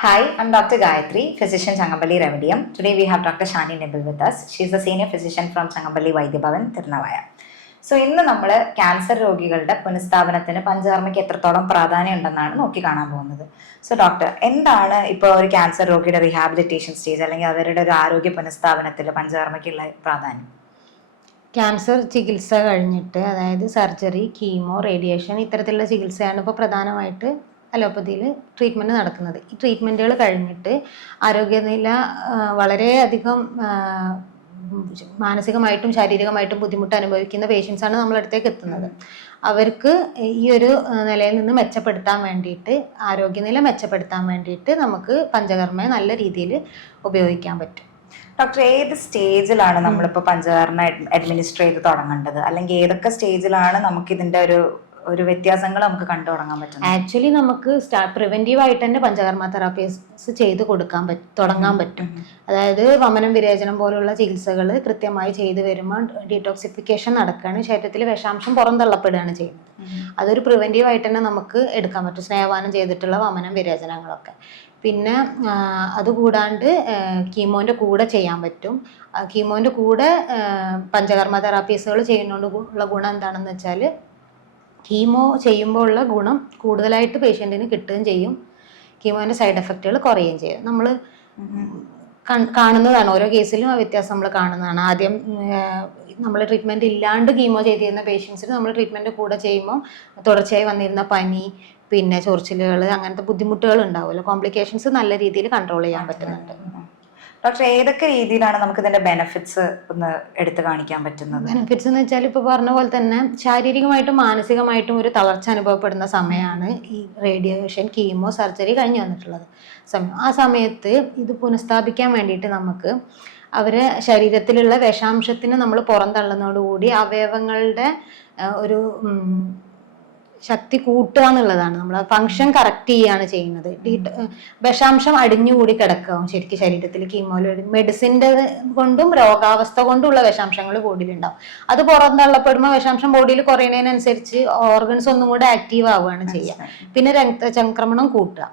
Hi, I'm Dr. Gayatri, physician Changampally Remedium. Today we have Dr. Shani Nibble with us. She is a senior physician from Changampally Vaidhyabhavan, Tirunavaya. So ഇന്ന് നമ്മൾ cancer രോഗികളുടെ പുനഃസ്ഥാപനത്തിന് പഞ്ചകർമ്മയ്ക്ക് എത്രത്തോളം പ്രാധാന്യം ഉണ്ടെന്നാണ് നോക്കി കാണാൻ പോകുന്നത്. സോ ഡോക്ടർ, എന്താണ് ഇപ്പോൾ ഒരു ക്യാൻസർ രോഗിയുടെ റീഹാബിലിറ്റേഷൻ സ്റ്റേജ് അല്ലെങ്കിൽ അവരുടെ ഒരു ആരോഗ്യ പുനഃസ്ഥാപനത്തിൽ പഞ്ചകർമ്മയ്ക്കുള്ള പ്രാധാന്യം? ക്യാൻസർ ചികിത്സ കഴിഞ്ഞിട്ട്, അതായത് സർജറി, കീമോ, റേഡിയേഷൻ ഇത്തരത്തിലുള്ള ചികിത്സയാണ് ഇപ്പോൾ പ്രധാനമായിട്ട് അലോപ്പതിയിൽ ട്രീറ്റ്മെൻറ്റ് നടക്കുന്നത്. ഈ ട്രീറ്റ്മെൻറ്റുകൾ കഴിഞ്ഞിട്ട് ആരോഗ്യനില വളരെയധികം മാനസികമായിട്ടും ശാരീരികമായിട്ടും ബുദ്ധിമുട്ട് അനുഭവിക്കുന്ന പേഷ്യൻസാണ് നമ്മളടുത്തേക്ക് എത്തുന്നത്. അവർക്ക് ഈ ഒരു നിലയിൽ നിന്ന് മെച്ചപ്പെടുത്താൻ വേണ്ടിയിട്ട്, ആരോഗ്യനില മെച്ചപ്പെടുത്താൻ വേണ്ടിയിട്ട് നമുക്ക് പഞ്ചകർമ്മയെ നല്ല രീതിയിൽ ഉപയോഗിക്കാൻ പറ്റും. ഡോക്ടർ, ഏത് സ്റ്റേജിലാണ് നമ്മളിപ്പോൾ പഞ്ചകർമ്മ അഡ്മിനിസ്റ്റർ ചെയ്ത് തുടങ്ങേണ്ടത്, അല്ലെങ്കിൽ ഏതൊക്കെ സ്റ്റേജിലാണ് നമുക്ക് ഇതിന്റെ ഒരു വ്യത്യാസങ്ങൾ നമുക്ക് കണ്ടു തുടങ്ങാൻ പറ്റും? ആക്ച്വലി നമുക്ക് പ്രിവെന്റീവ് ആയിട്ട് തന്നെ പഞ്ചകർമ്മ തെറാപ്പീസ് ചെയ്ത് തുടങ്ങാൻ പറ്റും. അതായത് വമനം വിരേചനം പോലുള്ള ചികിത്സകൾ കൃത്യമായി ചെയ്തു വരുമ്പോൾ ഡീടോക്സിഫിക്കേഷൻ നടക്കുകയാണ്, ശരീരത്തിൽ വിഷാംശം പുറന്തള്ളപ്പെടുകയാണ് ചെയ്യുന്നത്. അതൊരു പ്രിവെന്റീവ് ആയിട്ട് തന്നെ നമുക്ക് എടുക്കാൻ പറ്റും, സ്നേഹപാനം ചെയ്തിട്ടുള്ള വമനം വിരേചനങ്ങളൊക്കെ. പിന്നെ അതുകൂടാണ്ട് കീമോൻ്റെ കൂടെ ചെയ്യാൻ പറ്റും. കീമോൻ്റെ കൂടെ പഞ്ചകർമ്മ തെറാപ്പീസുകൾ ചെയ്യുന്നതുകൊണ്ട് ഉള്ള ഗുണം എന്താണെന്ന് വെച്ചാൽ, കീമോ ചെയ്യുമ്പോൾ ഉള്ള ഗുണം കൂടുതലായിട്ട് പേഷ്യൻറ്റിന് കിട്ടുകയും ചെയ്യും, കീമോൻ്റെ സൈഡ് എഫക്റ്റുകൾ കുറയുകയും ചെയ്യും. നമ്മൾ കാണുന്നതാണ്, ഓരോ കേസിലും ആ വ്യത്യാസം നമ്മൾ കാണുന്നതാണ്. ആദ്യം നമ്മൾ ട്രീറ്റ്മെൻറ്റ് ഇല്ലാണ്ട് കീമോ ചെയ്തിരുന്ന പേഷ്യൻസിന് നമ്മൾ ട്രീറ്റ്മെൻറ്റ് കൂടെ ചെയ്യുമ്പോൾ തുടർച്ചയായി വന്നിരുന്ന പനി, പിന്നെ ചൊറിച്ചിലുകൾ, അങ്ങനത്തെ ബുദ്ധിമുട്ടുകൾ ഉണ്ടാവുമല്ലോ, കോംപ്ലിക്കേഷൻസ് നല്ല രീതിയിൽ കൺട്രോൾ ചെയ്യാൻ പറ്റുന്നുണ്ട്. ഡോക്ടർ, ഏതൊക്കെ രീതിയിലാണ് നമുക്ക് ഇതിന്റെ ബെനിഫിറ്റ്സ് ഒന്ന് എടുത്തു കാണിക്കാൻ പറ്റുന്നത്? ബെനിഫിറ്റ്സ് എന്ന് വെച്ചാൽ, ഇപ്പോൾ പറഞ്ഞ പോലെ തന്നെ ശാരീരികമായിട്ടും മാനസികമായിട്ടും ഒരു തളർച്ച അനുഭവപ്പെടുന്ന സമയമാണ് ഈ റേഡിയേഷൻ, കീമോ, സർജറി കഴിഞ്ഞ് വന്നിട്ടുള്ളത് സമയം. ആ സമയത്ത് ഇത് പുനഃസ്ഥാപിക്കാൻ വേണ്ടിയിട്ട് നമുക്ക് അവരെ ശരീരത്തിലുള്ള വിഷാംശത്തിന് നമ്മൾ പുറന്തള്ളുന്നതോടുകൂടി അവയവങ്ങളുടെ ഒരു ശക്തി കൂട്ടുക എന്നുള്ളതാണ്. നമ്മൾ ഫങ്ഷൻ കറക്റ്റ് ചെയ്യുകയാണ് ചെയ്യുന്നത്. വിഷാംശം അടിഞ്ഞുകൂടി കിടക്കുക ശരിക്കും ശരീരത്തിൽ. കീമോയിൽ മെഡിസിൻ്റെ കൊണ്ടും രോഗാവസ്ഥ കൊണ്ടുള്ള വിഷാംശങ്ങൾ ബോഡിയിലുണ്ടാവും. അത് പുറന്തള്ളപ്പെടുമ്പോൾ വിഷാംശം ബോഡിയിൽ കുറയുന്നതിനനുസരിച്ച് ഓർഗൻസ് ഒന്നും കൂടെ ആക്റ്റീവ് ആവുകയാണ് ചെയ്യുക. പിന്നെ രക്തചംക്രമണം കൂട്ടുക,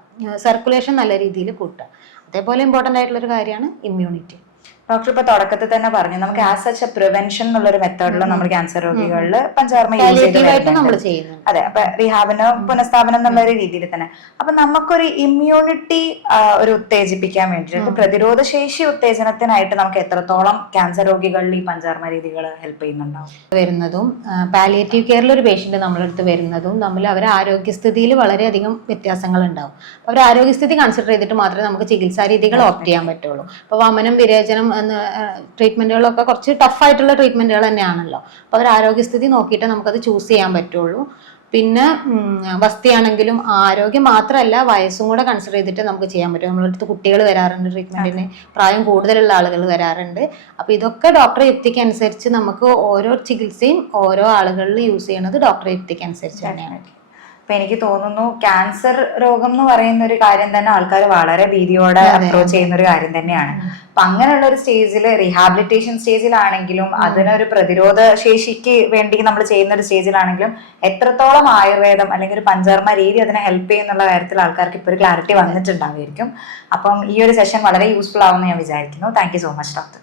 സർക്കുലേഷൻ നല്ല രീതിയിൽ കൂട്ടുക. അതേപോലെ ഇമ്പോർട്ടൻ്റ് ആയിട്ടുള്ളൊരു കാര്യമാണ് ഇമ്മ്യൂണിറ്റി. ഡോക്ടർ ഇപ്പൊ തുടക്കത്തിൽ തന്നെ പറഞ്ഞു, നമുക്ക് ആസ് സച്ച് പ്രിവെൻഷൻ എന്നുള്ളൊരു മെത്തേഡിൽ നമ്മൾ ക്യാൻസർ രോഗികളിൽ പഞ്ചകർമ്മ യൂസ് ചെയ്ത്, അതെ, അപ്പൊ റീഹാബിന് പുനഃസ്ഥാപനം എന്നുള്ള ഒരു രീതിയിൽ തന്നെ. അപ്പൊ നമുക്കൊരു ഇമ്മ്യൂണിറ്റി ഒരു ഉത്തേജിപ്പിക്കാൻ വേണ്ടിയിട്ട്, പ്രതിരോധ ശേഷി ഉത്തേജനത്തിനായിട്ട് നമുക്ക് എത്രത്തോളം ക്യാൻസർ രോഗികളിൽ ഈ പഞ്ചകർമ്മ രീതികൾ ഹെൽപ്പ് ചെയ്യുന്നുണ്ടാവും? വരുന്നതും പാലിയേറ്റീവ് കെയറിൽ ഒരു പേഷ്യന്റ് നമ്മളടുത്ത് വരുന്നതും തമ്മിൽ അവരുടെ ആരോഗ്യസ്ഥിതിയിൽ വളരെയധികം വ്യത്യാസങ്ങൾ ഉണ്ടാവും. അവർ ആരോഗ്യസ്ഥിതി കൺസിഡർ ചെയ്തിട്ട് മാത്രമേ നമുക്ക് ചികിത്സാ രീതികൾ ഓപ്റ്റ് ചെയ്യാൻ പറ്റുള്ളൂ. ഇപ്പൊ വമനം വിരേചനം ട്രീറ്റ്മെന്റുകളൊക്കെ കുറച്ച് ടഫായിട്ടുള്ള ട്രീറ്റ്മെന്റുകൾ തന്നെയാണല്ലോ. അപ്പോൾ അവർ ആരോഗ്യസ്ഥിതി നോക്കിയിട്ട് നമുക്കത് ചൂസ് ചെയ്യാൻ പറ്റുള്ളൂ. പിന്നെ വസ്തിയാണെങ്കിലും ആരോഗ്യം മാത്രമല്ല, വയസ്സും കൂടെ കൺസിഡർ ചെയ്തിട്ട് നമുക്ക് ചെയ്യാൻ പറ്റും. നമ്മളടുത്ത് കുട്ടികൾ വരാറുണ്ട് ട്രീറ്റ്മെന്റിന്, പ്രായം കൂടുതലുള്ള ആളുകൾ വരാറുണ്ട്. അപ്പോൾ ഇതൊക്കെ ഡോക്ടറെ യുക്തിക്ക് അനുസരിച്ച് നമുക്ക് ഓരോ ചികിത്സയും ഓരോ ആളുകളിൽ യൂസ് ചെയ്യണത് ഡോക്ടറെ യുക്തിക്ക് അനുസരിച്ച് തന്നെയാണ്. അപ്പൊ എനിക്ക് തോന്നുന്നു ക്യാൻസർ രോഗം എന്ന് പറയുന്ന ഒരു കാര്യം തന്നെ ആൾക്കാർ വളരെ ഭീതിയോടെ അപ്രോച്ച് ചെയ്യുന്ന ഒരു കാര്യം തന്നെയാണ്. അപ്പൊ അങ്ങനെയുള്ള ഒരു സ്റ്റേജിൽ, റീഹാബിലിറ്റേഷൻ സ്റ്റേജിലാണെങ്കിലും അതിനൊരു പ്രതിരോധ ശേഷിക്ക് വേണ്ടി നമ്മൾ ചെയ്യുന്ന ഒരു സ്റ്റേജിലാണെങ്കിലും എത്രത്തോളം ആയുർവേദം അല്ലെങ്കിൽ ഒരു പഞ്ചകർമ്മ രീതി അതിനെ ഹെൽപ്പ് ചെയ്യുന്നുള്ള കാര്യത്തിൽ ആൾക്കാർക്ക് ഇപ്പോൾ ഒരു ക്ലാരിറ്റി വന്നിട്ടുണ്ടാവുമായിരിക്കും. അപ്പം ഈ ഒരു സെഷൻ വളരെ യൂസ്ഫുൾ ആവുമെന്ന് ഞാൻ വിചാരിക്കുന്നു. Thank you so much doctor.